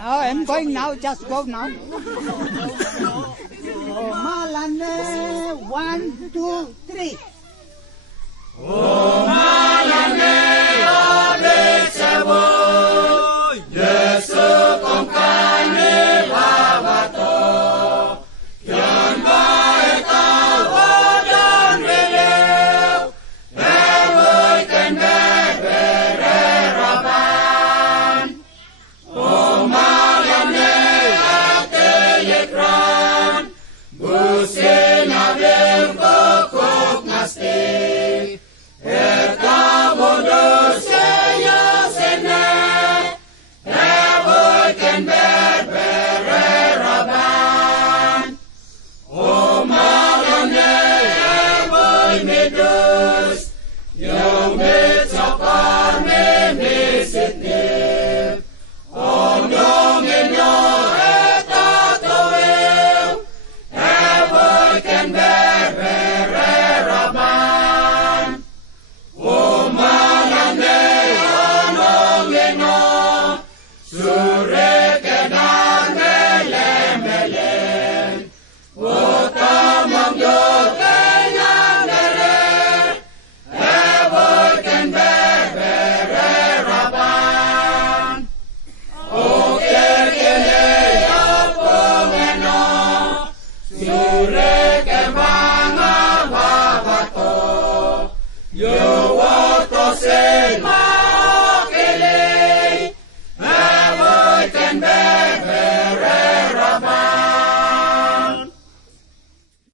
I'm going now, just go now. Oh, Malane, 1, 2, 3. Oh, Malane, Abetsebo, Yesu kongkane babato, Kian baeta wadan releu, Evoy ken bebere raban. Oh, Malane, ate yekran, Busin avem kokok nasti. Say